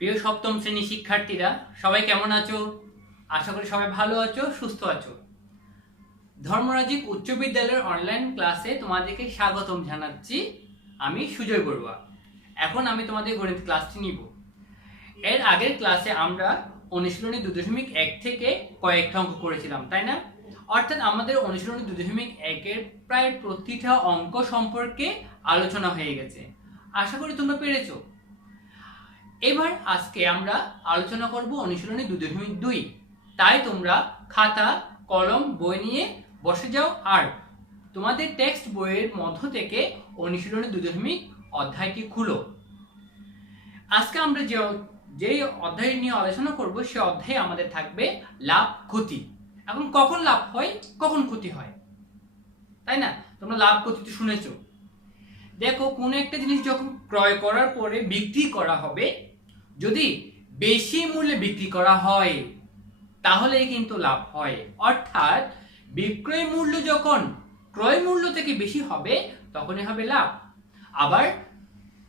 প্রিয় সপ্তম শ্রেণী শিক্ষার্থীরা, সবাই কেমন আছো? আশা করি সবাই ভালো আছো, সুস্থ আছো। ধর্মরাজিক উচ্চ বিদ্যালয়ের অনলাইন ক্লাসে তোমাদেরকে স্বাগতম জানাচ্ছি। আমি সুজয় বড়ুয়া। এখন আমি তোমাদের গণিত ক্লাসটি নিব। এর আগের ক্লাসে আমরা অনুশীলনী 2.1 থেকে কয়েকটা অঙ্ক করেছিলাম, তাই না? অর্থাৎ আমাদের অনুশীলনী 2.1 প্রায় প্রতিটা অঙ্ক সম্পর্কে আলোচনা হয়ে গেছে। আশা করি তোমরা পেরেছো। এবার আজকে আমরা আলোচনা করব অনুশীলনী 2.2। তাই তোমরা খাতা কলম বই নিয়ে বসে যাও আর তোমাদের টেক্সট বইয়ের মধ্য থেকে অনুশীলনী 2 অধ্যায়টি খুলো। আজকে আমরা যে অধ্যায় নিয়ে আলোচনা করব সে অধ্যায়ে আমাদের থাকবে লাভ ক্ষতি। এখন কখন লাভ হয়, কখন ক্ষতি হয়, তাই না? তোমরা লাভ ক্ষতি তো শুনেছো। দেখো, কোনো একটা জিনিস যখন ক্রয় করার পরে বিক্রি করা হবে, যদি বেশি মূল্যে বিক্রি করা হয় তাহলে কিন্তু লাভ হয়। অর্থাৎ বিক্রয় মূল্য যখন ক্রয় মূল্য থেকে বেশি হবে তখনই হবে লাভ। আবার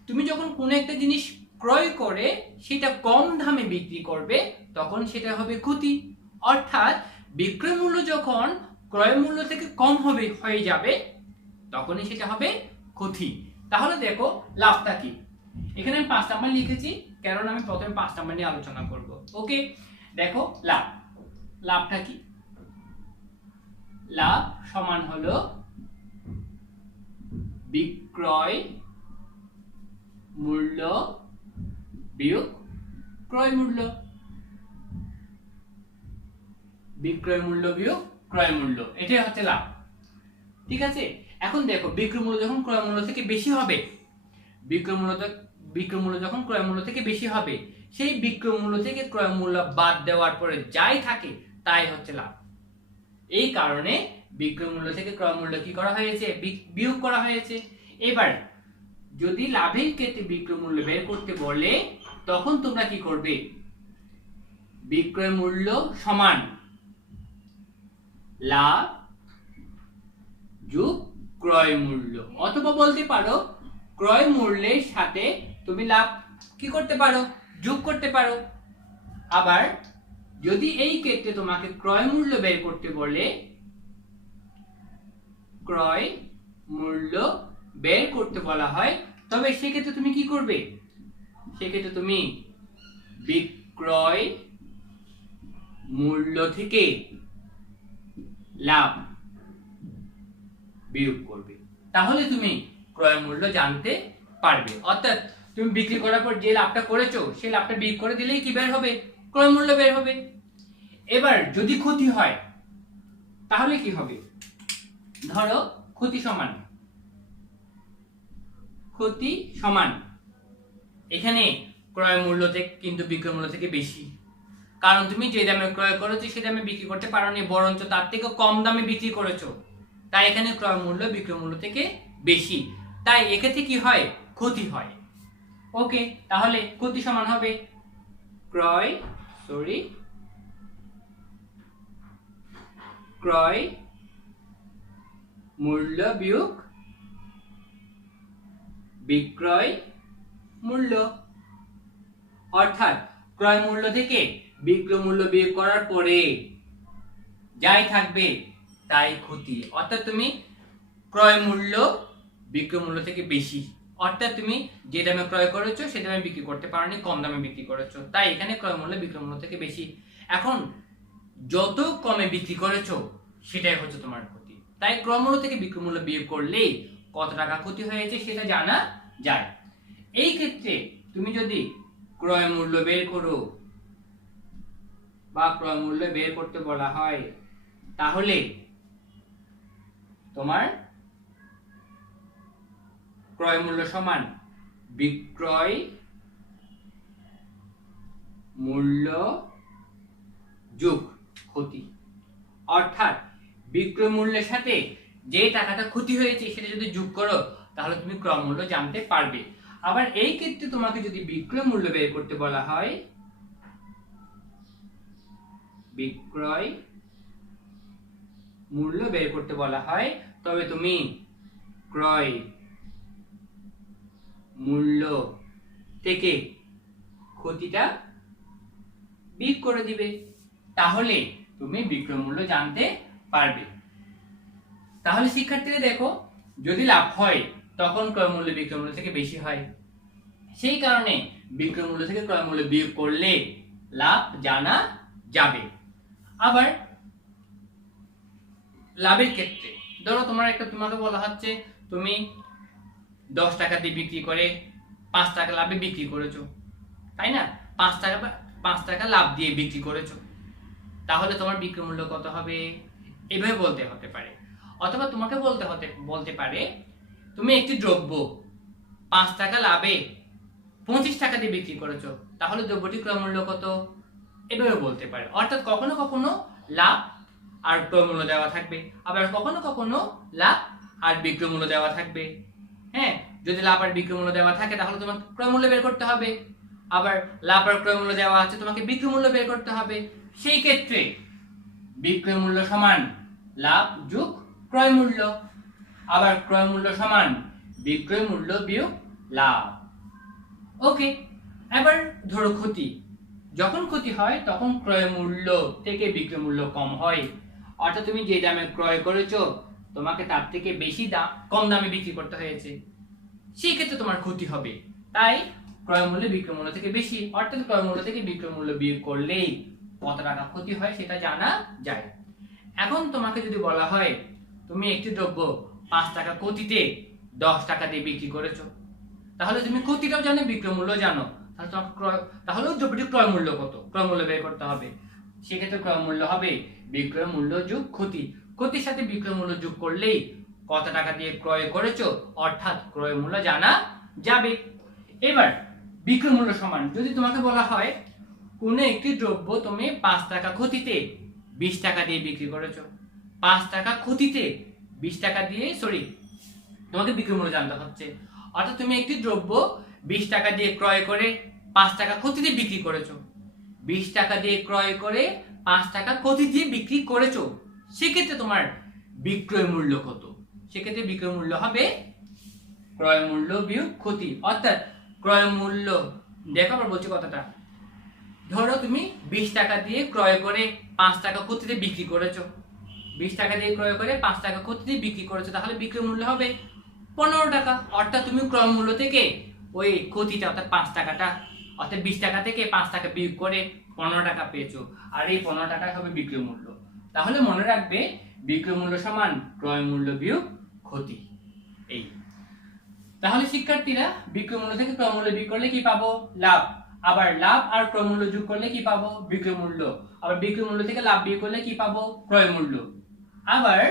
তুমি যখন কোনো একটা জিনিস ক্রয় করে সেটা কম দামে বিক্রি করবে তখন সেটা হবে ক্ষতি। অর্থাৎ বিক্রয় মূল্য যখন ক্রয় মূল্য থেকে কম হয়ে যাবে তখনই সেটা হবে ক্ষতি। তাহলে দেখো লাভটা কি। এখানে আমি 5 নাম্বার লিখেছি কারণ আমি প্রথমে 5 নাম্বার নিয়ে আলোচনা করব। ওকে, দেখো লাভটা কি। লাভ সমান হলো বিক্রয় মূল্য বিয়োগ ক্রয় মূল্য। বিক্রয় মূল্য বিয়োগ ক্রয় মূল্য, এটাই হচ্ছে লাভ। ঠিক আছে, এখন দেখো বিক্রয় মূল্য যখন ক্রয় মূল্য থেকে বেশি হবে, বিক্রয় মূল্য যখন ক্রয় মূল্য থেকে বেশি হবে, সেই বিক্রয় মূল্য থেকে ক্রয় মূল্য বাদ দেওয়ার পরে যাই থাকে তাই হচ্ছে লাভ। এই কারণে বিক্রয় মূল্য থেকে ক্রয় মূল্য কি করা হয়েছে, বিয়োগ করা হয়েছে। এবার যদি লাভের ক্ষেত্রে বিক্রয় মূল্য বের করতে বলে তখন তোমরা কি করবে, বিক্রয় মূল্য সমান লাভ যোগ ক্রয় মূল্য, অথবা বলতে পারো ক্রয় মূল্যের সাথে তুমি লাভ কি করতে পারো, যোগ করতে পারো। আবার যদি এই ক্ষেত্রে তোমাকে ক্রয় মূল্য বের করতে বলে, ক্রয় মূল্য বের করতে বলা হয়, তবে সেক্ষেত্রে তুমি কি করবে, সেক্ষেত্রে তুমি বিক্রয় মূল্য থেকে লাভ বিয়োগ করবে। তাহলে তুমি ক্রয় মূল্য জানতে পারবে। অর্থাৎ তুমি বিক্রি করার পর যে লাভটা করেছো সেই লাভটা বিয়োগ করে দিলেই কি বের হবে, ক্রয় মূল্য বের হবে। এবার যদি ক্ষতি হয় তাহলে কি হবে, ধরো ক্ষতি সমান এখানে ক্রয় মূল্য থেকে কিন্তু বিক্রয় মূল্য থেকে বেশি, কারণ তুমি যে দামে ক্রয় করেছো সেই দামে বিক্রি করতে পারোনি, বরঞ্চ তার থেকে কম দামে বিক্রি করেছো, তাই এখানে ক্রয় মূল্য বিক্রয় মূল্য থেকে বেশি, তাই এক্ষেত্রে কি হয়, ক্ষতি হয়। ওকে, তাহলে ক্ষতি সমান হবে ক্রয় মূল্য বিয়োগ বিক্রয় মূল্য। অর্থাৎ ক্রয় মূল্য থেকে বিক্রয় মূল্য বিয়োগ করার পরে যাই থাকবে তাই ক্ষতি। অর্থাৎ তুমি ক্রয় মূল্য বিক্রয় মূল্য থেকে বেশি, অর্থাৎ তুমি যে দামে ক্রয় করেছো সে দামে বিক্রি করতে পারোনি, কম দামে বিক্রি করেছো, তাই এখানে ক্রয় মূল্য বিক্রয় মূল্য থেকে বেশি। এখন যত কমে বিক্রি করেছো সেটাই হচ্ছে তোমার ক্ষতি, তাই ক্রয় মূল্য থেকে বিক্রয় মূল্য বিয়োগ করলে কত টাকা ক্ষতি হয়েছে সেটা জানা যায়। এই ক্ষেত্রে তুমি যদি ক্রয় মূল্য বের করো বা ক্রয় মূল্য বের করতে বলা হয় তাহলে তোমার ক্রয় মূল্য সমান বিক্রয় মূল্য যোগ ক্ষতি। অর্থাৎ বিক্রয় মূল্যের সাথে যে টাকাটা ক্ষতি হয়েছে সেটা যদি যোগ করো তাহলে তুমি ক্রয় মূল্য জানতে পারবে। আবার এই ক্ষেত্রে তোমাকে যদি বিক্রয় মূল্য বের করতে বলা হয়, বিক্রয় মূল্য বের করতে বলা হয়, তবে তুমি ক্রয় মূল্য থেকে ক্ষতিটা বিয়োগ করে দিবে, তাহলে তুমি বিক্রয় মূল্য জানতে পারবে। তাহলে শিক্ষার্থীরা দেখো, যদি লাভ হয় তখন ক্রয় মূল্য বিক্রয় মূল্য থেকে বেশি হয়, সেই কারণে বিক্রয় মূল্য থেকে ক্রয় মূল্য বিয়োগ করলে লাভ জানা যাবে। আবার লাভের ক্ষেত্রে ধরো তোমাকে বলা হচ্ছে তুমি 10 টাকা দিয়ে বিক্রি করে 5 টাকা লাভে বিক্রি করেছো, তাই না? 5 টাকা লাভ দিয়ে বিক্রি করেছো, তাহলে তোমার বিক্রয় মূল্য কত হবে? এভাবে বলতে হতে পারে। অথবা তোমাকে বলতে পারে তুমি একটি দ্রব্য 5 টাকা লাভে 25 টাকা দিয়ে বিক্রি করেছো, তাহলে দ্রব্যটির ক্রয় মূল্য কত? এভাবে বলতে পারে। অর্থাৎ কখনো কখনো লাভ আর ক্রয় মূল্য দেওয়া থাকবে, আবার কখনো কখনো লাভ আর বিক্রয় মূল্য দেওয়া থাকবে। হ্যাঁ, যদি লাভ আর বিক্রয় মূল্য দেওয়া থাকে তাহলে তোমাকে ক্রয় মূল্য বের করতে হবে, আবার লাভ আর ক্রয় মূল্য দেওয়া আছে তোমাকে বিক্রয় মূল্য বের করতে হবে। সেই ক্ষেত্রে বিক্রয় মূল্য সমান লাভ যোগ ক্রয় মূল্য, আবার ক্রয় মূল্য সমান বিক্রয় মূল্য বিয়োগ লাভ। ওকে, এবার ধরো ক্ষতি। যখন ক্ষতি হয় তখন ক্রয় মূল্য থেকে বিক্রয় মূল্য কম হয়, অর্থাৎ তুমি যে দামে ক্রয় করেছো তোমাকে তার থেকে কম দামে বিক্রি করতে হয়েছে, সেই ক্ষেত্রে তোমার ক্ষতি হবে। তাই ক্রয় মূল্য বিক্রয় মূল্য থেকে বেশি, অর্থাৎ ক্রয় মূল্য থেকে বিক্রয় মূল্য বিয়োগ করলেই কত টাকা ক্ষতি হয় সেটা জানা যায়। এখন তোমাকে যদি বলা হয় তুমি একটি দ্রব্য 5 টাকা ক্ষতিতে 10 টাকা দিয়ে বিক্রি করেছো, তাহলে তুমি ক্ষতিটাও জানো বিক্রয় মূল্য জানো, তাহলে দ্রব্যটির ক্রয় মূল্য কত? ক্রয় মূল্য বের করতে হবে। সেক্ষেত্রে ক্রয় মূল্য হবে বিক্রয় মূল্য যোগ ক্ষতি, ক্ষতির সাথে বিক্রয় মূল্য যোগ করলেই কত টাকা দিয়ে ক্রয় করেছো অর্থাৎ ক্রয় মূল্য জানা যাবে। এবার বিক্রয় মূল্য সমান, যদি তোমাকে বলা হয় কোনো একটি দ্রব্য তুমি 5 টাকা ক্ষতিতে 20 টাকা দিয়ে বিক্রি করেছো, 5 টাকা ক্ষতিতে 20 টাকা দিয়ে তোমাকে বিক্রয় মূল্য জানতে হচ্ছে, অর্থাৎ তুমি একটি দ্রব্য 20 টাকা দিয়ে ক্রয় করে 5 টাকা ক্ষতিতে বিক্রি করেছো, 20 টাকা দিয়ে ক্রয় করে 5 টাকা ক্ষতি দিয়ে বিক্রি করেছো, সেক্ষেত্রে তোমার বিক্রয় মূল্য কত? সেক্ষেত্রে বিক্রয় মূল্য হবে ক্রয় মূল্য বিয়োগ ক্ষতি, অর্থাৎ ক্রয় মূল্য, দেখো আবার বলছি কথাটা, ধরো তুমি 20 টাকা দিয়ে ক্রয় করে 5 টাকা ক্ষতিতে বিক্রি করেছো, 20 টাকা দিয়ে ক্রয় করে 5 টাকা ক্ষতিতে বিক্রি করেছো, তাহলে বিক্রয় মূল্য হবে 15 টাকা। অর্থাৎ তুমি ক্রয় মূল্য থেকে ওই ক্ষতিটা অর্থাৎ 5 টাকাটা অর্থাৎ 20 টাকা থেকে 5 টাকা বিয়োগ করে 15 টাকা পেয়েছো, আর এই 15 টাকা হবে বিক্রয় মূল্য। তাহলে মনে রাখবে বিক্রয় মূল্য সমান ক্রয় মূল্য বিয়োগ ক্ষতি। এই তাহলে শিক্ষার্থীরা বিক্রয় মূল্য থেকে ক্রয় মূল্য বিয়োগ করলে কি পাবো? লাভ। আবার লাভ আর ক্রয় মূল্য যোগ করলে কি পাবো? বিক্রয় মূল্য। আবার বিক্রয় মূল্য থেকে লাভ বিয়োগ করলে কি পাবো? ক্রয় মূল্য। আবার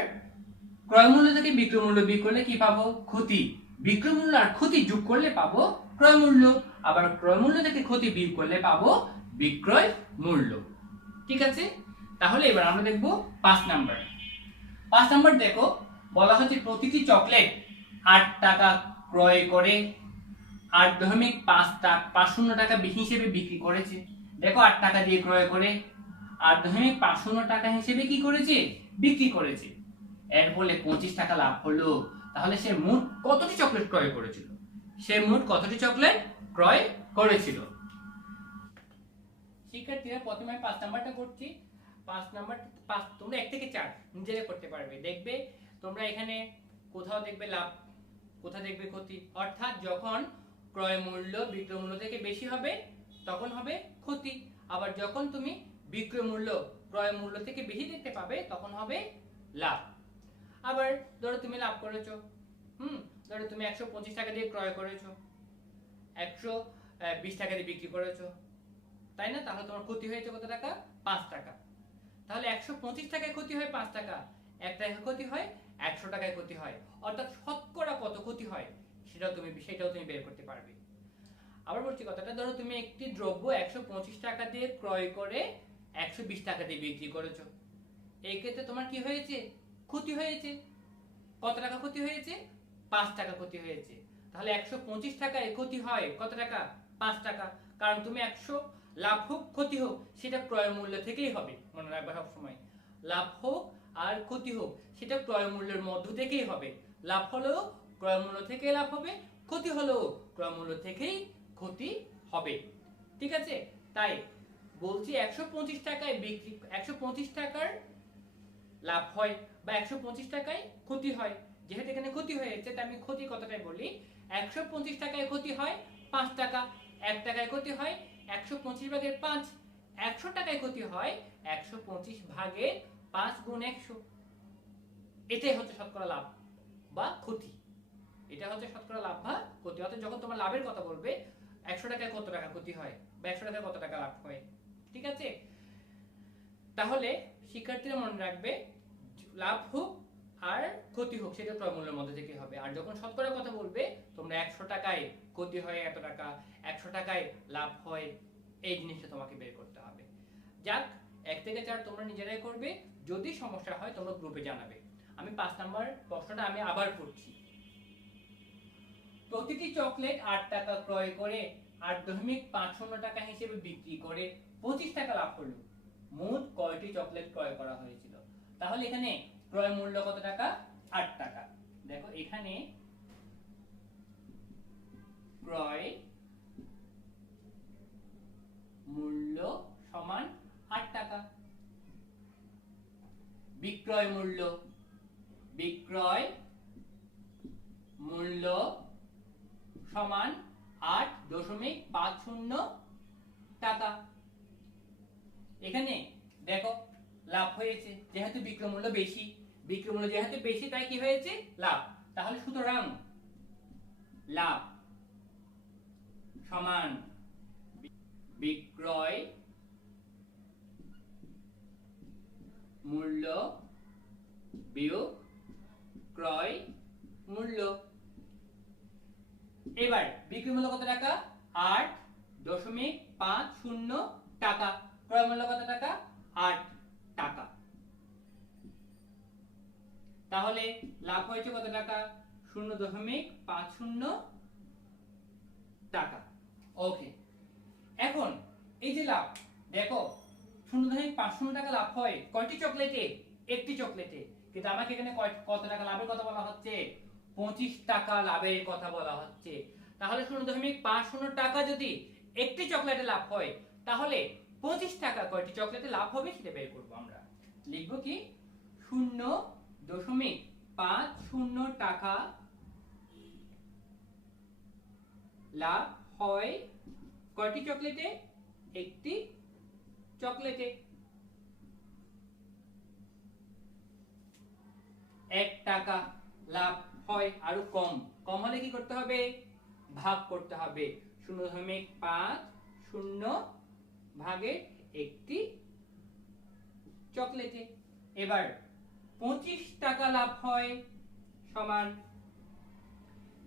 ক্রয় মূল্য থেকে বিক্রয় মূল্য বিয়োগ করলে কি পাবো? ক্ষতি। বিক্রয় মূল্য আর ক্ষতি যোগ করলে পাবো ক্রয় মূল্য। আবার ক্রয় মূল্য থেকে ক্ষতি বিয়োগ করলে পাবো বিক্রয় মূল্য। ঠিক আছে, তাহলে এবার আমরা দেখব 5 নাম্বার। 5 নাম্বার দেখো, বলা হচ্ছে প্রতিটি চকলেট 8 টাকা ক্রয় করে 8.50 টাকা হিসেবে বিক্রি করেছে। দেখো 8 টাকা দিয়ে ক্রয় করে 8.50 টাকা হিসেবে কি করেছে? বিক্রি করেছে। এর ফলে 25 টাকা লাভ হলো। তাহলে সে মোট কতটি চকলেট ক্রয় করেছিল? সে মোট কতটি চকলেট ক্রয় করেছিল? শিক্ষার্থীরা প্রথমে 5 নাম্বারটা করছি। 5 নাম্বার তোমরা 1 থেকে 4 নিজেরা করতে পারবে। দেখবে তোমরা এখানে কোথাও দেখবে লাভ, কোথাও দেখবে ক্ষতি। অর্থাৎ যখন ক্রয় মূল্য বিক্রয় মূল্য থেকে বেশি হবে তখন হবে ক্ষতি, আবার যখন তুমি বিক্রয় মূল্য ক্রয় মূল্য থেকে বেশি দেখতে পাবে তখন হবে লাভ। আবার ধরো তুমি লাভ করেছো, ধরো তুমি 125 টাকা দিয়ে ক্রয় করেছো, 120 টাকা দিয়ে বিক্রি করেছো, তাই না? তাহলে তোমার ক্ষতি হয়েছে কত টাকা? 5 টাকা। তাহলে 125 টাকায় ক্ষতি হয় 5 টাকা, 1 টাকায় ক্ষতি হয় 100 টাকায় ক্ষতি হয়, অর্থাৎ শতকরা কত ক্ষতি হয় সেটাও তুমি বের করতে পারবে। আবার বলছি কথাটা, ধরো তুমি একটি দ্রব্য 125 টাকা দিয়ে ক্রয় করে 120 টাকা দিয়ে বিক্রি করেছো, এই ক্ষেত্রে তোমার কি হয়েছে? ক্ষতি হয়েছে। কত টাকা ক্ষতি হয়েছে? 5 টাকা ক্ষতি হয়েছে। তাহলে 125 টাকায় ক্ষতি হয় কত টাকা? 5 টাকা। কারণ তুমি 100 লাভ হোক ক্ষতি হোক সেটা ক্রয় মূল্য থেকেই হবে, মনে রাখবে সব সময়। লাভ হোক আর ক্ষতি হোক সেটা ক্রয় মূল্যের মধ্য থেকেই হবে। লাভ হলেও ক্রয় মূল্য থেকে লাভ হবে, ক্ষতি হলেও ক্রয় মূল্য থেকেই ক্ষতি হবে। ঠিক আছে, তাই বলছি 125 টাকায় বিক্রি, 125 টাকার লাভ হয় বা 125 টাকায় ক্ষতি হয়। যেহেতু এখানে ক্ষতি হয়েছে তাই আমি ক্ষতি কথাটাই বলি। 125 টাকায় ক্ষতি হয় 5 টাকা, 1 টাকায় ক্ষতি হয় 125 ভাগের 5, 100 টাকায় ক্ষতি হয় 125 ভাগের 5 গুণ 100। এটাই হচ্ছে শতকরা লাভ বা ক্ষতি। এটা হচ্ছে শতকরা লাভ বা ক্ষতি। অর্থাৎ যখন তোমার লাভের কথা বলবে 100 টাকায় কত টাকা ক্ষতি হয় বা 100 টাকায় কত টাকা লাভ হয়। ঠিক আছে, তাহলে শিক্ষার্থীরা মনে রাখবে লাভ হোক আর ক্ষতি হোক সেটা ক্রয় মূল্যের মধ্যে থেকে হবে। আর যখন শতকরা কথা বলবে তোমরা 100 টাকায় ক্ষতি হয় এত টাকা, 100 টাকায় লাভ হয়, এই জিনিসটা তোমাকে বের করতে হবে। যাক, 1 থেকে 4 তোমরা নিজেরাই করবে। যদি সমস্যা হয় তোমরা গ্রুপে জানাবে। আমি 5 নাম্বার প্রশ্নটা আমি আবার পড়ছি। প্রতিটি চকলেট 8 টাকা ক্রয় করে 8.50 টাকা হিসেবে বিক্রি করে 25 টাকা লাভ হলো। মোট কয়টি চকলেট ক্রয় করা হয়েছিল? তাহলে এখানে ক্রয় মূল্য কত টাকা? 8 টাকা। দেখো এখানে ক্রয় মূল্য সমান 8 টাকা। বিক্রয় মূল্য, বিক্রয় মূল্য সমান 8.50 টাকা। এখানে দেখো লাভ হয়েছে যেহেতু বিক্রয় মূল্য বেশি, বিক্রয় মূল্য যেহেতু বেশি তাই কি হয়েছে? লাভ। তাহলে সুতরাং লাভ সমান বিক্রয় মূল্য বিয়োগ ক্রয় মূল্য। এবার বিক্রয় মূল্য কত টাকা? 8.50 টাকা। ক্রয় মূল্য কত টাকা? 8 টাকা। তাহলে লাভ হয়েছে কত টাকা? 0.50 টাকা। ওকে, এখন এই যে লাভ, দেখো 0.50 টাকা লাভ হয় কয়টি চকলেটে? একটি চকলেটে। কিন্তু আমাকে এখানে কত টাকা লাভের কথা বলা হচ্ছে? 25 টাকা লাভের কথা বলা হচ্ছে। তাহলে 0.50 টাকা যদি একটি চকলেটে লাভ হয় তাহলে 25 টাকা কয়টি চকলেটে লাভ হবে সেটা বের করব। আমরা লিখব কি? 0.50 টাকা লাভ হয় কয়টি চকলেটে? একটি চকলেটে। 1 টাকা লাভ হয়, আরো কম। কম হলে কি করতে হবে? ভাগ করতে হবে। 0.50 ভাগে একটি চকলেটে। এবার 25 টাকা লাভ হয় সমান,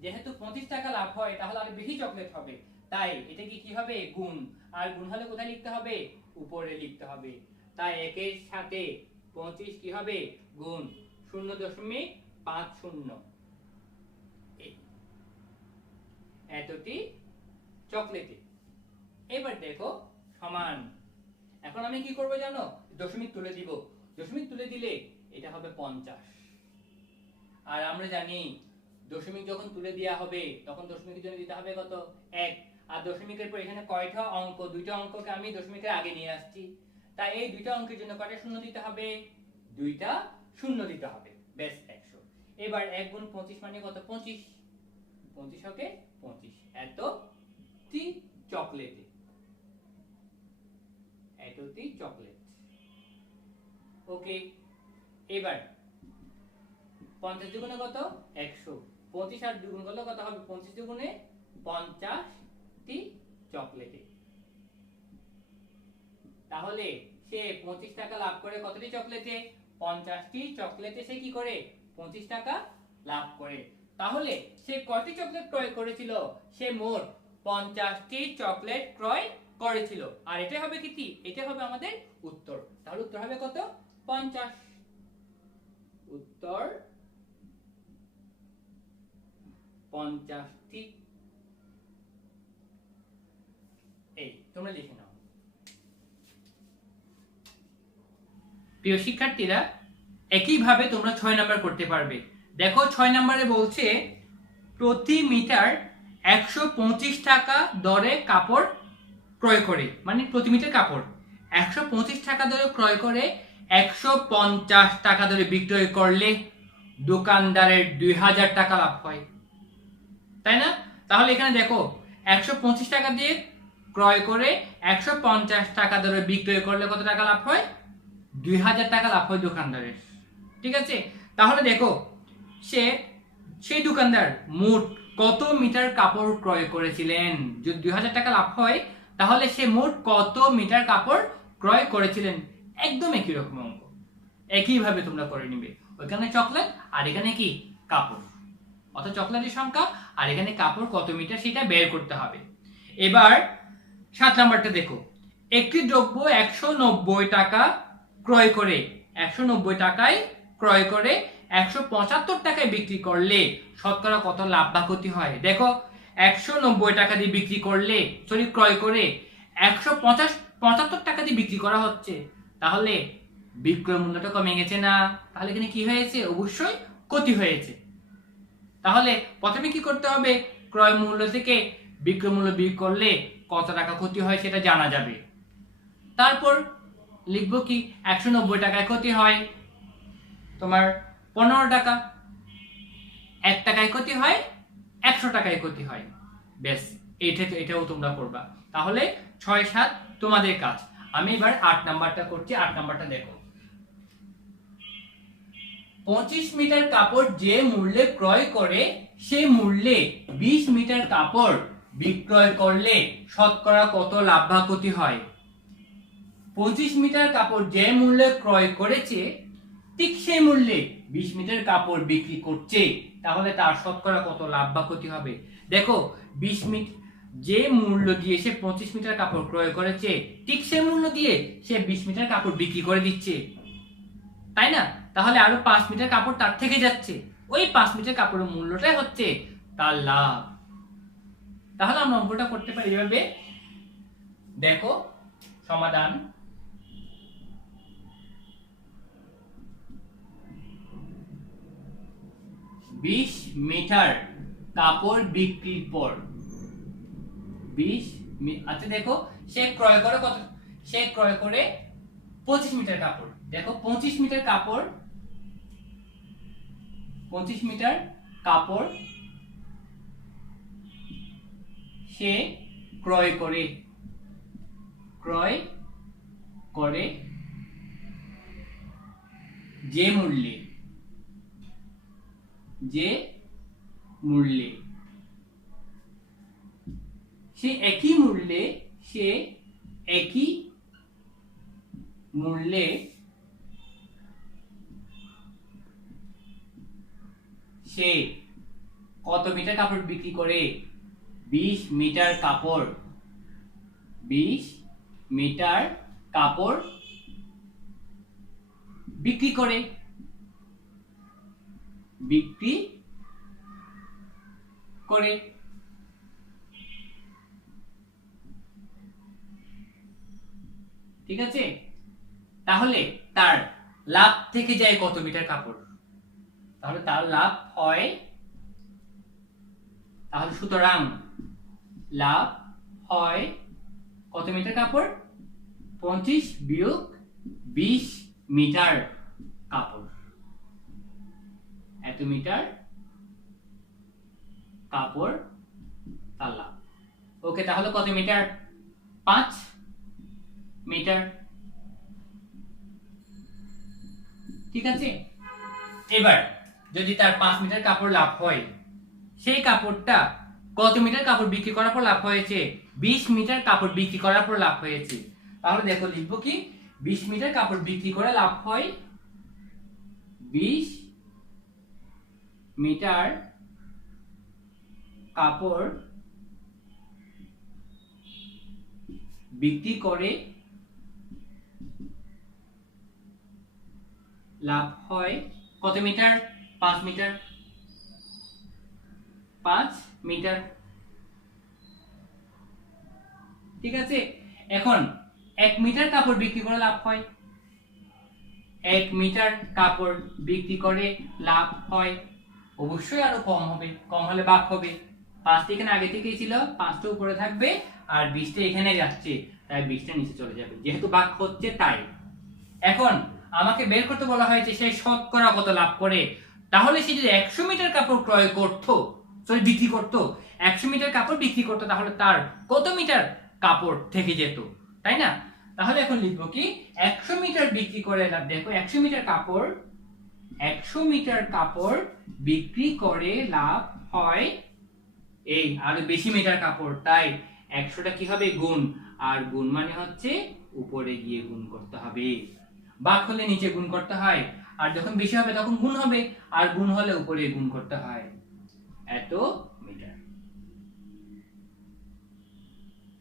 যেহেতু 25 টাকা লাভ হয় তাহলে আরো বেশি চকলেট হবে, তাই এটাকে কি হবে? গুণ। আর গুণ হলে কোথায় লিখতে হবে? উপরে লিখতে হবে। তাই একের সাথে 25 কি হবে? গুণ 0.50 এতটি চকলেটে। এবার দেখো সমান, এখন আমি কি করব জানো? দশমিক তুলে দিব। দশমিক তুলে দিলে এটা হবে 50। আর আমরা জানি দশমিক যখন তুলে দেওয়া হবে তখন দশমিকের জন্য দিতে হবে কত? 1। আর দশমিকের পর এখানে কয়টা অঙ্ক? দুইটা অঙ্ককে আমি দশমিকের আগে নিয়ে আসছি, তাই এই দুইটা অঙ্কের জন্য কয়টা শূন্য দিতে হবে? দুইটা শূন্য দিতে হবে। বেশ 100। এবার 1 গুণ 25 মানে কত? 25। 25 হবে 25 এতটি চকলেটে। এতটি চকলেট। ওকে, এবার 50 দুগুণে কত? 100। 25 আর দুগুণ করলে কত হবে? 25 দুগুণে 50টি চকলেটে। তাহলে সে 25 টাকা লাভ করে কতটি চকলেটে? 50টি চকলেটে সে কি করে? 25 টাকা লাভ করে। তাহলে সে কয়টি চকলেট ক্রয় করেছিল? সে মোট 50টি চকলেট ক্রয় করেছিল। আর এটা হবে কি? এটা হবে আমাদের উত্তর। তাহলে উত্তর হবে কত? 50। উত্তর 50টি। এই তোমরা লিখে নাও। প্রিয় শিক্ষার্থীরা, একইভাবে তোমরা 6 নাম্বার করতে পারবে। দেখো 6 নম্বরে বলছে প্রতি মিটার 125 টাকা দরে কাপড় ক্রয় করে, মানে প্রতি মিটার কাপড় 125 টাকা দরে ক্রয় করে 150 টাকা দরে বিক্রয় করলে দোকানদারের 2000 টাকা লাভ হয়, তাই না? তাহলে এখানে দেখো 125 টাকা দিয়ে ক্রয় করে 150 টাকা দরে বিক্রয় করলে কত টাকা লাভ হয়? 2000 টাকা লাভ হয় দোকানদারের। ঠিক আছে, তাহলে দেখো সেই দোকানদার মোট কত মিটার কাপড় ক্রয় করেছিলেন। যদি 2000 টাকা লাভ হয় তাহলে সে মোট কত মিটার কাপড় ক্রয় করেছিলেন। একদম একই রকম অঙ্ক, একইভাবে তোমরা করে নিবে। ওইখানে চকলেট আর এখানে কি কাপড়, অর্থাৎ চকলেটের সংখ্যা আর এখানে কাপড় কত মিটার সেটা বের করতে হবে। এবার 7 নাম্বারটা দেখো, একটি দ্রব্য 190 টাকা ক্রয় করে 190 টাকায় ক্রয় করে 175 টাকায় বিক্রি করলে শতকরা কত লাভ বা ক্ষতি হয়। দেখো 190 টাকা দিয়ে বিক্রি করলে ক্রয় করে 175 টাকা দিয়ে বিক্রি করা হচ্ছে, তাহলে বিক্রয় মূল্যটা কমে গেছে না? তাহলে এখানে কি হয়েছে? অবশ্যই ক্ষতি হয়েছে। তাহলে প্রথমে কি করতে হবে? ক্রয় মূল্য থেকে বিক্রয় মূল্য বিয়োগ করলে কত টাকা ক্ষতি হয় সেটা জানা যাবে। তারপর লিখবো কি 190 টাকায় ক্ষতি হয় তোমার 15 টাকা, 1 টাকায় ক্ষতি হয় 100 টাকায় ক্ষতি হয়। বেশ, এটাও তোমরা করবা। তাহলে 6-7 তোমাদের কাজ। আমি এবার 8 নাম্বারটা করছি। 8 নাম্বারটা দেখো, 25 মিটার কাপড় যে মূল্যে ক্রয় করে সেই মূল্যে 20 মিটার কাপড় বিক্রয় করলে শতকরা কত লাভ বা ক্ষতি হয়। 25 মিটার কাপড় যে মূল্যে ক্রয় করেছে ঠিক সেই মূল্যে 20 মিটার কাপড় বিক্রি করছে, তাহলে তার শতকরা কত লাভ বা ক্ষতি হবে। দেখো 20 মিটার যে মূল্য দিয়ে সে 25 মিটার কাপড় ক্রয় করেছে ঠিক সেই মূল্য দিয়ে সে 20 মিটার কাপড় বিক্রি করে দিচ্ছে, তাই না? তাহলে আরো 5 মিটার কাপড় তার থেকে যাচ্ছে, ওই 5 মিটার কাপড়ের মূল্যটাই হচ্ছে তার লাভ। তাহলে আমরা অঙ্কটা করতে পারি এভাবে। দেখো সমাধান, বিশ মিটার কাপড় বিক্রির পর 20, আচ্ছা দেখো সে ক্রয় করে কত? সে ক্রয় করে 25 মিটার কাপড়। দেখো 25 মিটার কাপড়, 25 মিটার কাপড় সে ক্রয় করে যে মূল্যে সে একই মূল্যে সে কত মিটার কাপড় বিক্রি করে? 20 মিটার কাপড়, 20 মিটার কাপড় বিক্রি করে ঠিক আছে, তাহলে তার লাভ থেকে যায় কত মিটার কাপড়? তাহলে তার লাভ হয়, তাহলে সুতরাং লাভ হয় কত মিটার কাপড়? 25 বিয়োগ 20 মিটার কাপড়, এত মিটার কাপড় তার লাভ। ওকে, তাহলে কত মিটার? 5 মিটার। ঠিক আছে, এবার যদি তার 5 মিটার কাপড় লাভ হয়, সেই কাপড়টা কত মিটার কাপড় বিক্রি করার পর লাভ হয়েছে? 20 মিটার কাপড় বিক্রি করার পর লাভ হয়েছে। তাহলে দেখো লিখবো কি 20 মিটার কাপড় বিক্রি করে লাভ হয় 20 মিটার কাপড় বিক্রি করে লাভ হয় কত মিটার? 5 মিটার। 5 মিটার। ঠিক আছে, এখন 1 মিটার কাপড় বিক্রি করে লাভ হয়, 1 মিটার কাপড় বিক্রি করে লাভ হয়, অবশ্যই আরো কম হবে, কম হলে ভাগ হবে। 5টা এখানে আগে থেকেই ছিল, 5টা উপরে থাকবে আর 20টা এখানে যাচ্ছে, তাই 20টা নিচে চলে যাবে, যেহেতু ভাগ হচ্ছে তাই। এখন আমাকে বের করতে বলা হয়েছে সে শতকরা কত লাভ করে। তাহলে সে যদি 100 মিটার কাপড় ক্রয় করতো, বিক্রি করতো, 100 মিটার কাপড় বিক্রি করতো, তাহলে তার কত মিটার কাপড় থেকে যেত, তাই না? তাহলে এখন লিখবো কি 100 মিটার বিক্রি করে লাভ। দেখো 100 মিটার কাপড় বিক্রি করে লাভ হয় এই আরো বেশি মিটার কাপড়, তাই 100টা কি হবে গুণ, আর গুণ মানে হচ্ছে উপরে গিয়ে গুণ করতে হবে। ভাগ হলে নিচে গুণ করতে হয়, আর যখন বেশি হবে তখন গুণ হবে, আর গুণ হলে উপরে গুণ করতে হয়। এত মিটার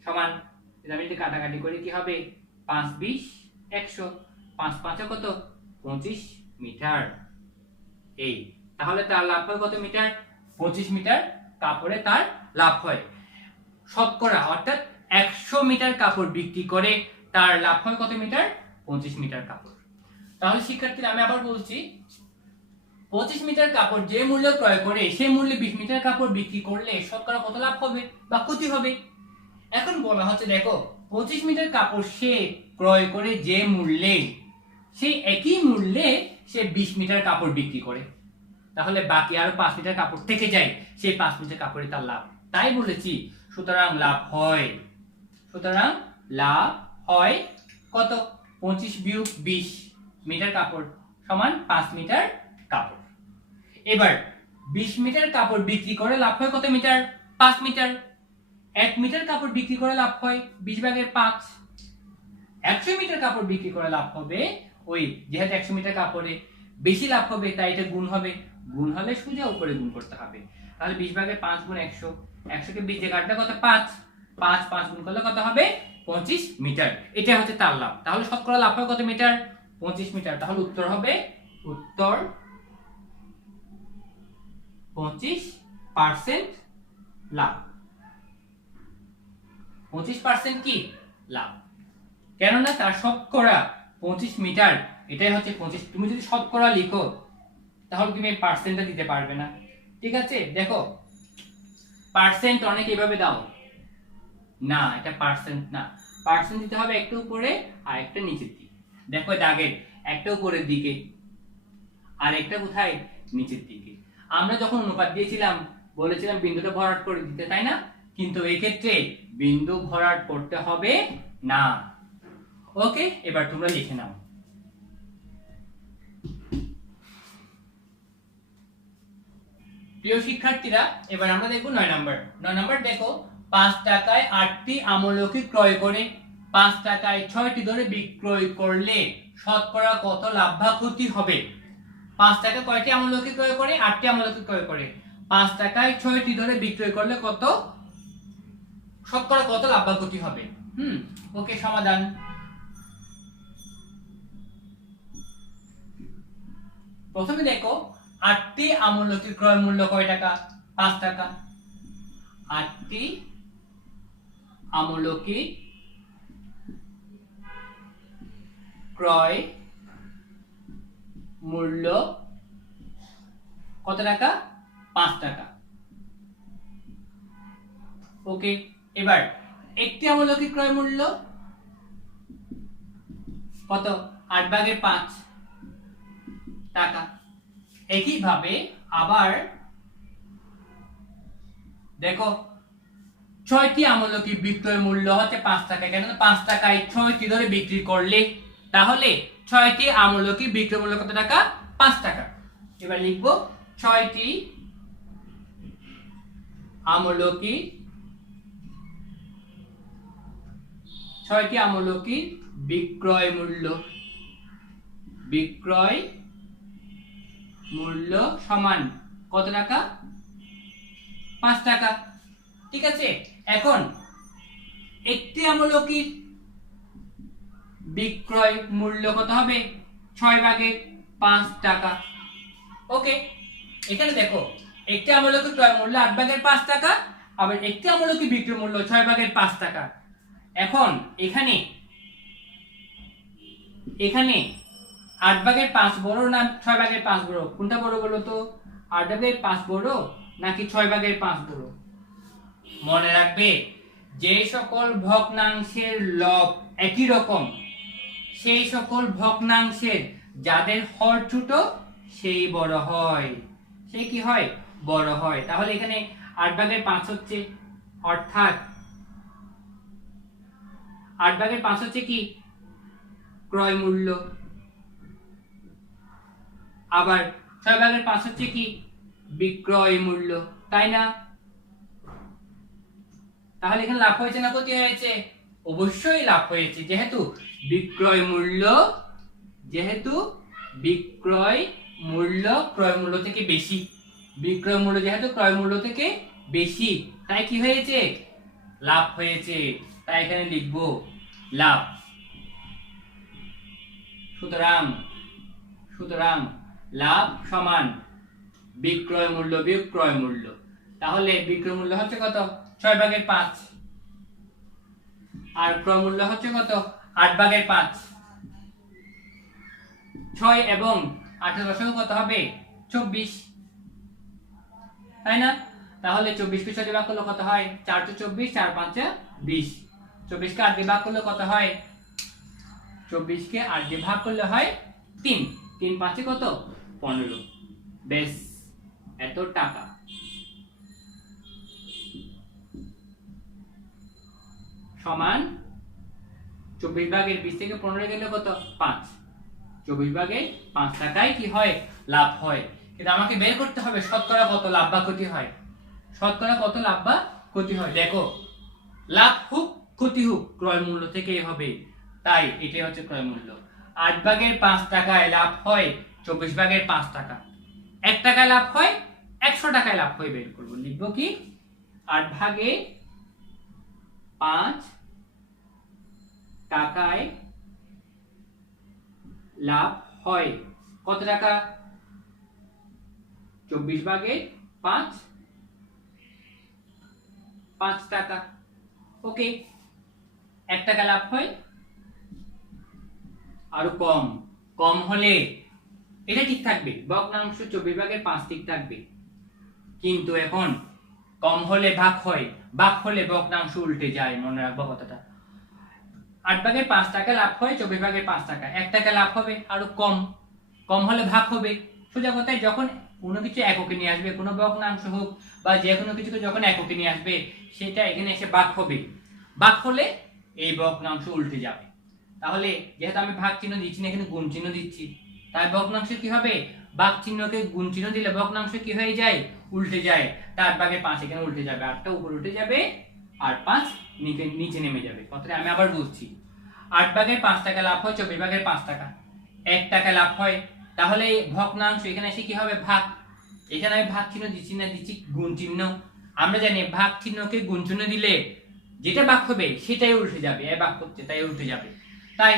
সমান, আমি যদি কাটাকাটি করি কি হবে 5 20 100, 5 5 কত 25 মিটার। এই তাহলে তার লাভ হয় কত মিটার? 25 মিটার কাপড়ে তার লাভ হয়। শতকরা অর্থাৎ 100 মিটার কাপড় বিক্রি করে তার লাভ হয় কত মিটার? 25 মিটার কাপড়। তাহলে শিক্ষার্থীরা আমি আবার বলছি, 25 মিটার কাপড় যে মূল্য ক্রয় করে সেই মূল্যে 20 মিটার কাপড় বিক্রি করলে শতকরা কত লাভ হবে বা ক্ষতি হবে। এখন বলা হচ্ছে দেখো 25 মিটার কাপড় সে ক্রয় করে যে মূল্যে, সেই একই মূল্যে সে 20 মিটার কাপড় বিক্রি করে, তাহলে বাকি আরো 5 মিটার কাপড় থেকে যায়, সেই 5 মিটার কাপড়ে তার লাভ। তাই বলেছি সুতরাং লাভ হয় কত 25 বিয়োগ 20 মিটার কাপড় সমান 5 মিটার কাপড়। এবার 20 মিটার কাপড় বিক্রি করে লাভ হয় কত মিটার? 5 মিটার। 1 মিটার কাপড় বিক্রি করে লাভ হয় 20 ভাগের 5। 100 মিটার কাপড় বিক্রি করে লাভ হবে ওই, যেহেতু 100 মিটার কাপড়ে বেশি লাভ হবে তাই এটা গুণ হবে, গুণ হলে সোজা উপরে গুণ করতে হবে। তাহলে 20 ভাগের 5 গুণ 100, 100 কে 20 দিয়ে কাটলে কত 5, 5 গুণ করলে কত হবে 25 মিটার। এটা হচ্ছে তার লাভ। তাহলে শতকরা লাভ হয় কত মিটার? 25 মিটার। তাহলে উত্তর হবে 25% লাভ। 25% কি লাভ, কেননা তার শতকরা 25 মিটার, এটাই হচ্ছে 25। তুমি যদি শতকরা লিখো তাহলে তুমি পার্সেন্টটা দিতে পারবে না, ঠিক আছে? দেখো পার্সেন্ট অনেক এভাবে দাও না, এটা পার্সেন্ট না, পার্সেন্ট দিতে হবে একটা উপরে আর একটা নিচের দিকে। দেখো দাগের একটা উপরের দিকে আর একটা কোথায় নিচের দিকে। আমরা যখন অনুপাত দিয়েছিলাম বলেছিলাম বিন্দুটা ভরাট করে দিতে, তাই না? কিন্তু এই ক্ষেত্রে বিন্দু ভরাট করতে হবে না। ওকে, এবার তোমরা লিখে নাও। প্রিয় শিক্ষার্থীরা, এবার আমরা দেখব 9 নাম্বার। দেখো 5 টাকায় 8টি আমলকি ক্রয় করে 5 টাকায় 6টি ধরে বিক্রয় করলে শতকরা কত লাভ বা ক্ষতি হবে? 5 টাকা কয়টি আমলকি ক্রয় করে? 8টি আমলকি ক্রয় করে। 5 টাকায় 6টি ধরে বিক্রয় করলে কত শতকরা কত লাভ বা ক্ষতি হবে? ওকে, সমাধান। প্রথমে দেখো 8টি আমলকির ক্রয় মূল্য কয় টাকা? 5 টাকা। 8টি আমলকি ক্রয় মূল্য কত টাকা? 5 টাকা। ওকে, এবার একটি আমলকি ক্রয় মূল্য কত? 8 ভাগের 5 টাকা। একইভাবে আবার দেখো 6টি আমলকি বিক্রয় মূল্য হচ্ছে 5 টাকা, কেন? 5 টাকায় 6টি ধরে বিক্রি করলে, তাহলে 6টি আমলকি বিক্রয় মূল্য কত টাকা? 5 টাকা। এবার লিখব 6টি আমলকি বিক্রয় মূল্য সমান কত টাকা? 5 টাকা, ঠিক আছে? এখন একটি আমলকির বিক্রয় মূল্য কত হবে? 6 ভাগের 5 টাকা। ওকে, এখানে দেখো একটি আমলকি ক্রয় মূল্য 8 ভাগের 5 টাকা, আবার একটি আমলকি বিক্রয় মূল্য 6 ভাগের 5 টাকা। এখন এখানে 8 ভাগের 5 বড় না 6 ভাগের 5 বড়? কোনটা বড় বলো তো? 8 ভাগের 5 বড় নাকি 6 ভাগের 5 বড়? মনে রাখবে যে সকল ভগ্নাংশের লব একই রকম সেই সকল ভগ্নাংশের যাদের হর ছোট সেই বড় হয়, সে কি হয়? বড় হয়। তাহলে এখানে 8/5 হচ্ছে, অর্থাৎ 8/5 হচ্ছে কি? ক্রয় মূল্য। আবার 6/5 হচ্ছে কি? বিক্রয় মূল্য, তাই না? তাহলে এখানে লাভ হয়েছে না ক্ষতি হয়েছে? অবশ্যই লাভ হয়েছে, যেহেতু বিক্রয় মূল্য ক্রয় মূল্য থেকে বেশি, বিক্রয় মূল্য যেহেতু ক্রয় মূল্য থেকে বেশি, তাই কি হয়েছে? লাভ হয়েছে। তাই এখানে লিখব লাভ। সুতরাং লাভ সমান বিক্রয় মূল্য বিয়োগ ক্রয় মূল্য। তাহলে বিক্রয় মূল্য হচ্ছে কত? 6/5 আর ক্রয় মূল্য হচ্ছে কত? 8/5। 6 এবং 8 এর লসাগু কত হবে? 24, তাই না? তাহলে 24 কে 6 দিয়ে ভাগ করলে কত হয়? 4 × 24, 4 × 5 = 20। 24 কে 8 দিয়ে ভাগ করলে কত হয়? 24 কে 8 দিয়ে ভাগ করলে হয় 3। 3 × 5 কত? 15। বেশ, এত টাকা। সমান 24/20 থেকে 15 গেলে কত? 5। 24/5 টাকায় কি হয়? লাভ হয়। কিন্তু আমাকে বের করতে হবে শতকরা কত লাভ বা ক্ষতি হয়। শতকরা কত লাভ বা ক্ষতি হয়? দেখো, লাভ হোক ক্ষতি হোক ক্রয় মূল্য থেকেই হবে, তাই এটাই হচ্ছে ক্রয় মূল্য। 8/5 টাকায় লাভ হয় 24/5 টাকা। 1 টাকায় লাভ হয় 100 টাকায় লাভ হয়, বের করব। লিখব কি? 8/5 টাকায় লাভ হয় কত টাকা? 24/5 5 টাকা। ওকে, 1 টাকা লাভ হয়। আরো কম হলে এটা ঠিক থাকবে, ভগ্নাংশ 24/5 ঠিক থাকবে। কিন্তু এখন কম হলে ভাগ হয়, ভাগ হলে ভগ্নাংশ উল্টে যায়, মনে রাখবো কথাটা। 8/5 টাকা লাভ হয় 24/5 টাকা। 1 টাকা লাভ হবে, আরো কম হলে ভাগ হবে। সোজা কথায় যখন কোনো কিছু এককে নিয়ে আসবে, কোনো ভগ্নাংশ হোক বা যে কোনো কিছুকে যখন এককে নিয়ে আসবে, সেটা এখানে এসে ভাগ হবে। ভাগ হলে এই ভগ্নাংশ উল্টে যাবে। তাহলে যেহেতু আমি ভাগ চিহ্ন দিচ্ছি না, এখানে গুণ চিহ্ন দিচ্ছি, তাই ভগ্নাংশ কি হবে? ভাগ চিহ্নকে গুণ চিহ্ন দিলে ভগ্নাংশ কি হয়ে যায়? উল্টে যায়। 8/5 এখানে উল্টে যাবে, 8টা উপরে উঠে যাবে আর 5 নিচে নেমে যাবে। কথাটা আমি আবার বলছি, 8/5 টাকা লাভ হয় 24/5 টাকা। 1 টাকা লাভ হয়, তাহলে ভগ্নাংশ এখানে এসে কি হবে? ভাগ। এখানে আমি ভাগ চিহ্ন দিচ্ছি না, দিচ্ছি গুণ চিহ্ন। আমরা জানি ভাগ চিহ্নকে গুণ চিহ্ন দিলে যেটা ভাগ হবে সেটাই উল্টে যাবে, এ ভাগ করছে তাই উল্টে যাবে। তাই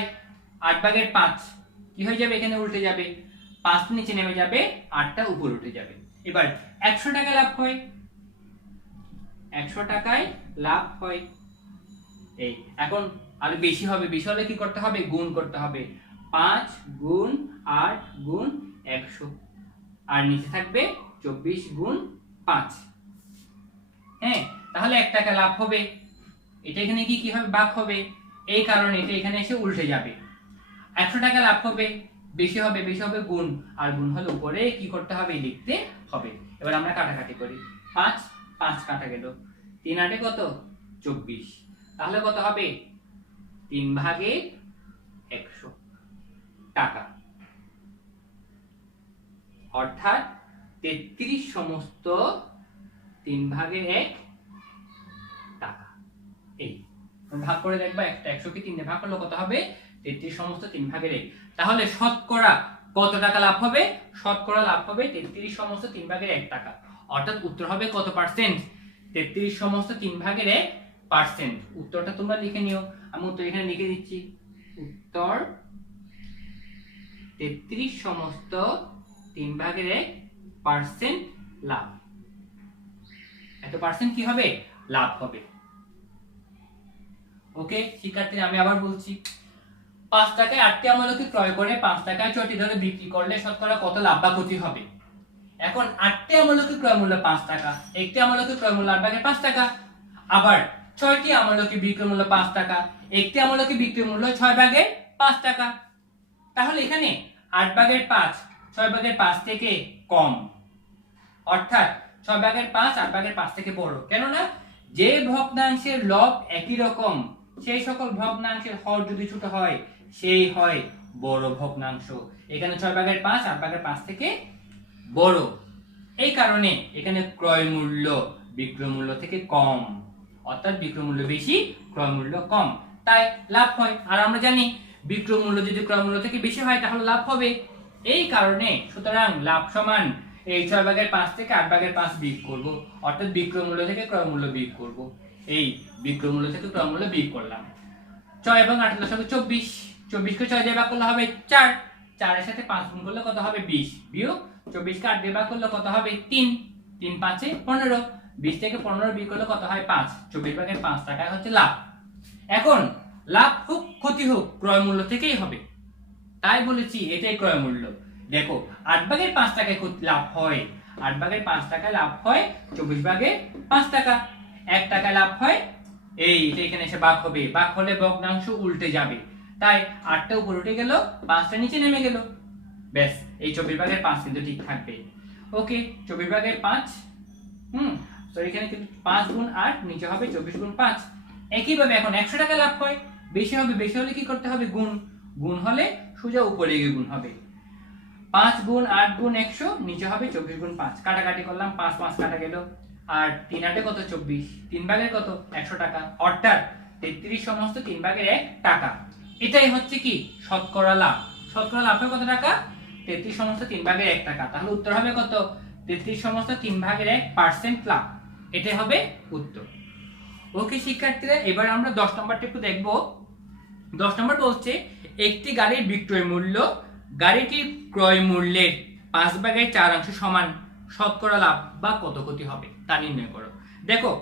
8/5 কি হয়ে যাবে? এখানে উল্টে যাবে, 5 নিচে নেমে যাবে, 8টা উপরে উঠে যাবে। এবার 100 টাকা লাভ হয়, 100 টাকায় লাভ হয়। এই এখন আরো বেশি হবে, বেশি হলে কি করতে হবে? গুণ করতে হবে। 5 × 8 × 100 আর নিচে থাকবে 24 × 5। হ্যাঁ, তাহলে 1 টাকা লাভ হবে। এটা এখানে কি হবে? ভাগ হবে, এই কারণে এটা এখানে এসে উল্টে যাবে। 100 টাকা লাভ হবে, বেশি হবে গুণ, আর গুণ হলে উপরে কি করতে হবে? লিখতে হবে। এবার আমরা কাটাকাটি করি। 5 কাটা গেল, 3 8 কত? 24। তাহলে কত হবে? 3/100 টাকা, অর্থাৎ 33 সমস্ত 3/1 টাকা। এই ভাগ করে দেখবা, একটা 100 কে 3 দিয়ে ভাগ করলে কত হবে? 33 সমস্ত 3/1। তাহলে শতকরা কত টাকা লাভ হবে? শতকরা লাভ হবে 33 সমস্ত 3/1 টাকা। অর্থাৎ উত্তর হবে কত পার্সেন্ট? 33 সমস্ত 3/1%। উত্তরটা তোমরা লিখে নিও, আমি উত্তর এখানে লিখে দিচ্ছি। উত্তর 33 সমস্ত 3/1% লাভ। এত পার্সেন্ট কি হবে? লাভ হবে। ওকে শিক্ষার্থীরা, আমি আবার বলছি, 5 টাকায় 8টি আমলকি ক্রয় করে 5 টাকায় 6টি ধরে বিক্রি করলে শতকরা কত লাভ বা ক্ষতি হবে? এখন 8টি আমলকি ক্রয় মূল্য 5 টাকা, একটি আমলকি ক্রয় মূল্য 8/5 টাকা, আবার 6টি আমলকি বিক্রয় মূল্য 5 টাকা, একটি আমলকি বিক্রয় মূল্য 6 ভাগের 5 টাকা। তাহলে এখানে 8 ভাগের 5 6 ভাগের 5 থেকে কম, অর্থাৎ 6 ভাগের 5 8 ভাগের 5 থেকে বড়। কেননা যে ভগ্নাংশের লব একই রকম সেই সকল ভগ্নাংশের হর যদি ছোট হয় সেই হয় বড় ভগ্নাংশ। এখানে 6 ভাগের 5 8 ভাগের 5 থেকে বড়, এই কারণে এখানে ক্রয় মূল্য বিক্রয় মূল্য থেকে কম, অর্থাৎ বিক্রয় মূল্য বেশি ক্রয় মূল্য কম, তাই লাভ হয়। আর আমরা জানি বিক্রয় মূল্য যদি ক্রয় মূল্য থেকে বেশি হয় তাহলে লাভ হবে। এই কারণে সুতরাং লাভ সমান এই 6 ভাগের 5 থেকে 8 ভাগের 5 বিয়োগ করব, অর্থাৎ বিক্রয় মূল্য থেকে ক্রয় মূল্য বিয়োগ করব। এই বিক্রয় মূল্য থেকে ক্রয় মূল্য বিয়োগ করলাম। 6 এবং 8 এর লসাগু 24, 24 কে 6 দিয়ে ভাগ করলে হবে 4, 4 এর সাথে 5 গুণ করলে কত হবে 20, বিয়োগ 24 কে 8 দিয়ে ভাগ করলে কত হবে 3, 3 5 এ 15, 20 থেকে 15 বিয়োগ করলে কত হয় 5, 24 ভাগের 5 টাকা হচ্ছে লাভ। এখন লাভ হোক ক্ষতি হোক ক্রয় মূল্য থেকেই হবে, তাই বলেছি এটাই ক্রয় মূল্য। দেখো 8 ভাগের 5 টাকায় লাভ হয়, 8 ভাগের 5 টাকায় লাভ হয় 24 ভাগের 5 টাকা, 1 টাকায় লাভ হয়, এই এটা এখানে এসে ভাগ হবে, ভাগ হলে ভগ্নাংশ উল্টে যাবে, তাই 8টা উপরে উঠে গেল 5টা নিচে নেমে গেল, ব্যাস এই 24 ভাগের 5 কিন্তু ঠিক থাকবে। ওকে 24 ভাগের 5 তো এখানে কিন্তু 5 গুণ 8 নিচে হবে 24 গুণ 5। একইভাবে এখন 100 টাকা লাভ হয়, বেশি হবে, বেশি হলে কি করতে হবে গুণ, গুণ হলে সোজা উপরে গিয়ে গুণ হবে, 5 গুণ 8 গুণ 100 নিচে হবে 24 গুণ 5, কাটাকাটি করলাম 5 5 কাটা গেল, আর 3 8 কত 24, 3 ভাগের কত 100 টাকা, অর্থাৎ 33 সমস্ত 3 ভাগের 1 টাকা। এটাই হচ্ছে কি শতকরা লাভ। শতকরা লাভ হয় কত টাকা 33 সমস্ত 3 ভাগের 1 টাকা। তাহলে উত্তর হবে কত 33 সমস্ত 3 ভাগের 1% লাভ, এটাই হবে উত্তর। ওকে শিক্ষার্থীরা, এবার আমরা 10 নম্বরটা একটু দেখব। 10 নম্বর বলছে একটি গাড়ির বিক্রয় মূল্য গাড়িটির ক্রয় মূল্যের 5 ভাগের 4 অংশ সমান, শতকরা লাভ বা কত ক্ষতি হবে তা নির্ণয় করো। দেখো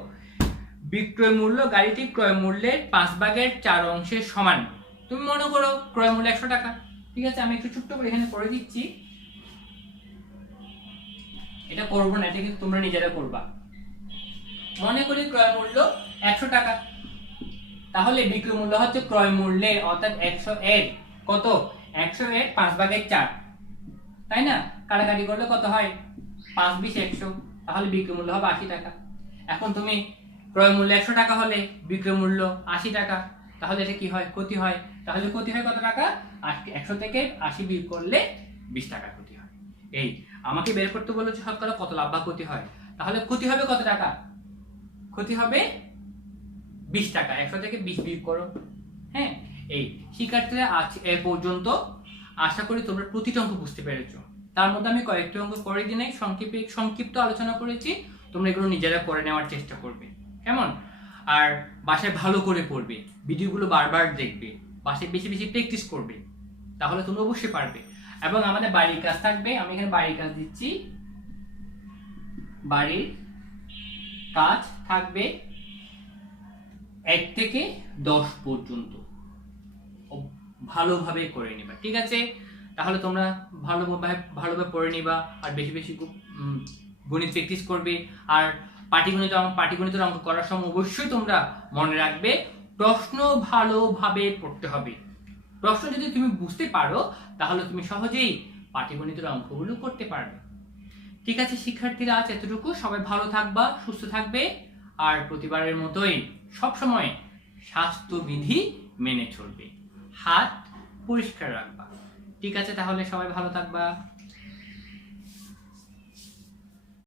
বিক্রয় মূল্য গাড়িটির ক্রয় মূল্যের 5 ভাগের 4 অংশের সমান। তুমি মনে করো ক্রয় মূল্য 100 টাকা, ঠিক আছে, আমি একটু ছোট্ট করে এখানে করে দিচ্ছি, এটা করবো না, এটা কিন্তু তোমরা নিজেরা করবা। মনে করি ক্রয় মূল্য 100 টাকা, তাহলে বিক্রয় মূল্য হচ্ছে ক্রয় মূল্যের অর্থাৎ 100 এর কত 100 এর 5 ভাগের 4, তাই না, কাটাকাটি করলে কত হয় 5 20 100, তাহলে বিক্রয় মূল্য হবে 80 টাকা। এখন তুমি ক্রয় মূল্য 100 টাকা হলে বিক্রয় মূল্য 80 টাকা, তাহলে এটা কি হয় ক্ষতি হয়, তাহলে ক্ষতি হয় কত টাকা 100 থেকে 80 বিয়োগ করলে 20 টাকা ক্ষতি হয়। এই আমাকে বের করতে বলেছে শতকরা কত লাভ বা ক্ষতি হয়, তাহলে ক্ষতি হবে কত টাকা, ক্ষতি হবে 20 টাকা, 100 থেকে 20 বিয়োগ করো। হ্যাঁ, এই শিক্ষার্থীরা আজ এ পর্যন্ত আশা করি তোমরা প্রতিটা অঙ্ক বুঝতে পেরেছো। তার মধ্যে আমি কয়েকটি অঙ্ক করে দিনে সংক্ষিপ্ত আলোচনা করেছি, তোমরা এগুলো নিজেরা করে নেওয়ার চেষ্টা করবে, কেমন? আর বাসায় ভালো করে পড়বে, ভিডিওগুলো বারবার দেখবে, বাসায় বেশি বেশি প্র্যাকটিস করবে, তাহলে তুমি অবশ্যই পারবে। এবং আমাদের বাড়ির কাজ থাকবে, আমি এখানে বাড়ির কাজ দিচ্ছি, বাড়ির কাজ থাকবে 1 থেকে 10 পর্যন্ত, ভালোভাবে করে নিবা, ঠিক আছে? তাহলে তোমরা ভালোভাবে পড়ে নিবা, আর বেশি বেশি গণিত প্র্যাকটিস করবে। আর পাটিগণিতের অঙ্ক করার সময় অবশ্যই তোমরা মনে রাখবে প্রশ্ন ভালোভাবে পড়তে হবে। প্রশ্ন যদি তুমি বুঝতে পারো তাহলে তুমি সহজেই পাটিগণিতের অঙ্কগুলো করতে পারবে। ঠিক আছে শিক্ষার্থীরা, আজ এতটুকু। সবাই ভালো থাকবা, সুস্থ থাকবে, আর প্রতিবারের মতোই সবসময় স্বাস্থ্যবিধি মেনে চলবে, হাত পরিষ্কার রাখবা। ঠিক আছে, তাহলে সবাই ভালো থাকবা।